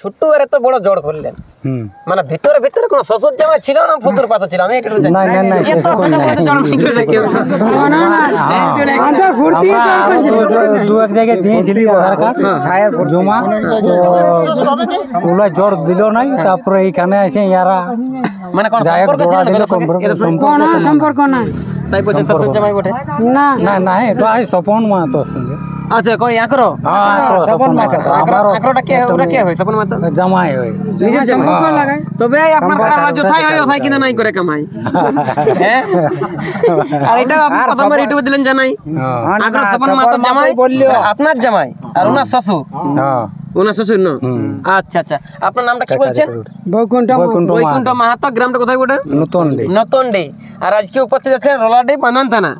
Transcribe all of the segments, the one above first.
ছোট্ট আর এত বড় জড় করলেন মানে ভিতরে ভিতরে কোন শ্বশুর জামাই ছিল না ফুতুর পাতা ছিল আমি একটু জানি না এত ছোট বড় জড় নাই করে কি না না ফুর্তি দু এক জায়গায় দিয়েছিলি আধার কার্ড ছায়ের জমা ওলা জড় দিল নাই তারপরে এইখানে এসে ইয়ারা মানে কোন সম্পর্ক নাই তাই বলছেন শ্বশুর জামাই বটে না না না এটা আই সপন মা তো সঙ্গে আচ্ছা কই আকরো সপন মা আকরোটা কে ওরা কে হয় সপন মা তো জামাই হয় নিজে জামাই লাগায় তবে আপনার কারা যথাই হয় ওথাই কিনা নাই করে কামাই হ্যাঁ আর এটা আপনি প্রথমবার ইউটিউবে দিলেন জানাই আকরো সপন মা তো জামাই আপনার জামাই আর ওনার শ্বশুর হ্যাঁ ওনার শ্বশুর না আচ্ছা আচ্ছা আপনার নামটা কি বলছেন বৈকুণ্ঠ মাহাতো গ্রামটা কোথায় ওটা নতনডি আর আজকে উপস্থিত আছেন রোলাডি বানান থানা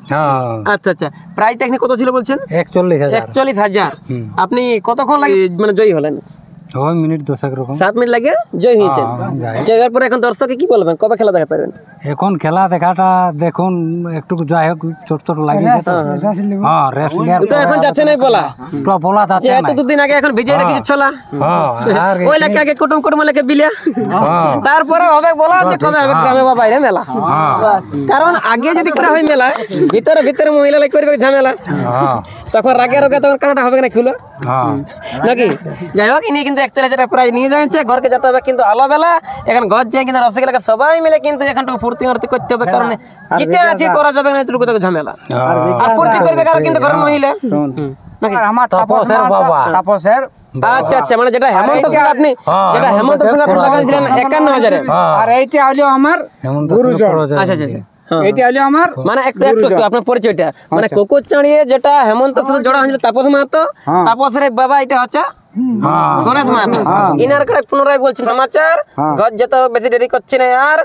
আচ্ছা আচ্ছা প্রাইসটা এখানে কত ছিল বলছেন ৪১,০০০ আপনি কতক্ষণ লাগে মানে জয়ী হলেন ওই মিনিট 10 রকম 7 মিনিট লাগে জয় হয়েছে জয়ের পরে এখন দর্শককে কি বলবেন কবে খেলা দেখা পারবেন এখন খেলা দেখাটা দেখুন একটু যাই হোক ছোট ছোট লাগিয়েছে হ্যাঁ রেসলিয়ার তো এখন যাচ্ছে না বলা তো বলা যাচ্ছে না এত দুদিন আগে এখন বিজয় রেখেছে ছলা হ্যাঁ ওই লাগে আগে কুটুম কুটুম লাগে বিলিয়া তারপরে হবে বলা যে কবে হবে গ্রামে বা বাইরে মেলা কারণ আগে যদি করা হয় মেলা ভিতরে ভিতরে মহিলা লাগে করবে ঝামেলা তখন রাগে রাগে তখন কাটাটা হবে না খুলো নাকি যাই হোক ইনি কিন্তু ৪১,০০০ প্রায় নিয়ে যাচ্ছে ঘরকে যেতে হবে কিন্তু আলো বেলা এখন ঘর যাই কিন্তু রসগোল্লা সবাই মিলে কিন্তু এখানটুকু ফুর্তি করতে হবে কারণ জিতে আছে করা যাবে না এতটুকু তো ঝামেলা আর ফুর্তি করবে কারণ কিন্তু ঘরের মহিলা নাকি আমার তাপসের বাবা তাপসের আচ্ছা আচ্ছা মানে যেটা হেমন্ত সিং আপনি যেটা হেমন্ত সিং আপনি লাগাইছিলেন ৫১,০০০ আর এইটা হলো আমার গুরুজন আচ্ছা আচ্ছা এটা হলো আমার মানে একটু আপনার পরিচয়টা মানে কোকোচাঁড়িয়ে যেটা হেমন্তের সাথে জড়া হয়েছিল তাপস মাহাতো তাপসের বাবা এটা হচ্ছে গণেশ মাহাতো ইনার কাছে পুনরায় বলছি সমাচার ঘর যেতে বেশি দেরি করছি না আর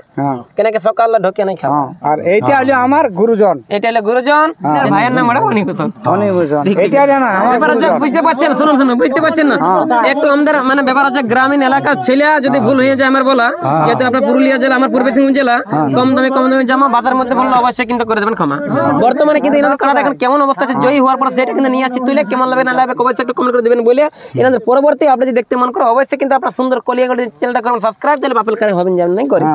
কেন কি সকালে ঢোকে নাই খাওয়া আর এইটা হলো আমার গুরুজন এটা হলো গুরুজন ভাইয়ের নাম ওটা অনিকুজন এটা হলো না ব্যাপার আছে বুঝতে পারছেন শুনুন শুনুন বুঝতে পারছেন না একটু আমাদের মানে ব্যাপার আছে গ্রামীণ এলাকার ছেলে যদি ভুল হয়ে যায় আমার বলা যেহেতু আপনার পুরুলিয়া জেলা আমার পূর্ব সিংভূম জেলা কম দামে জামা বাজার মধ্যে বললে অবশ্যই কিন্তু করে দেবেন ক্ষমা বর্তমানে কিন্তু এনাদের কানাডা এখন কেমন অবস্থা আছে জয়ী হওয়ার পর সেটা কিন্তু নিয়ে আসি তুলে কেমন লাগবে না লাগবে অবশ্যই একটু কমেন্ট করে দেবেন বলে এনাদের পরবর্তী আপনি যদি দেখতে মন করে অবশ্যই কিন্তু আপনার সুন্দর কলিয়া চ্যানেলটা করুন সাবস্ক্রাইব দিলে বাপেল কারে হবেন জানেন নাই করে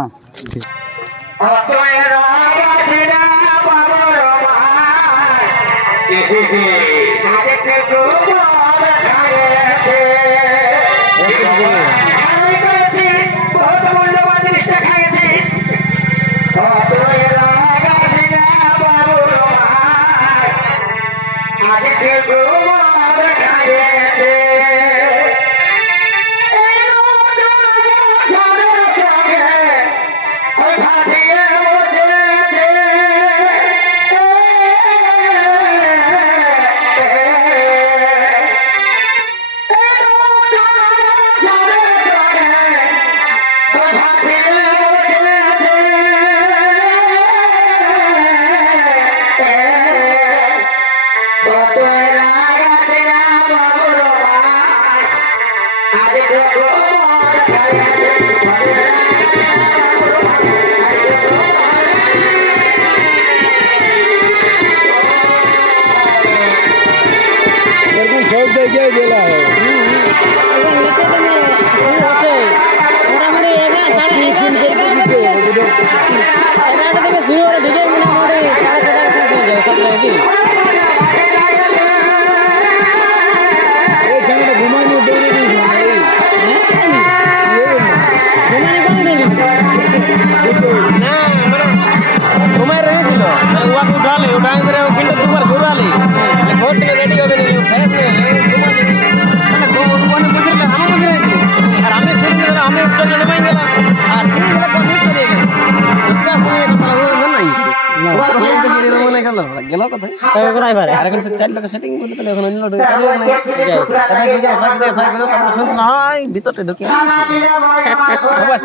ভিতরে ঢুকে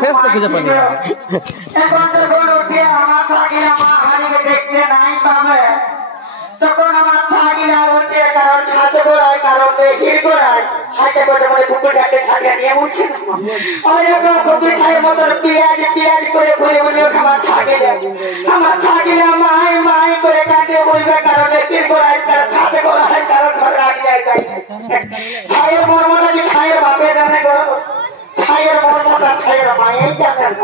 শেষ তো খুঁজে পাবি তখন আমার ছাগিরা উঠে কারণ ছাতে গোড়ায় কারণ হির গোড়ায় হাতে করে মনে পুকুরটাকে ছাগিয়ে নিয়ে উঠছে পুকুর খায় মতন পেঁয়াজ পেঁয়াজ করে ঘুরে ঘুরে আমার ছাগিরা মাই মাই করে কাকে বলবে কারণ হির গোড়ায় কারণ ছাতে গোড়ায় কারণ ঘরে রাখি যায় ছায়ের মর্মটা যে ছায়ের বাপে জানে গো ভাইয়ের মায়ের জানার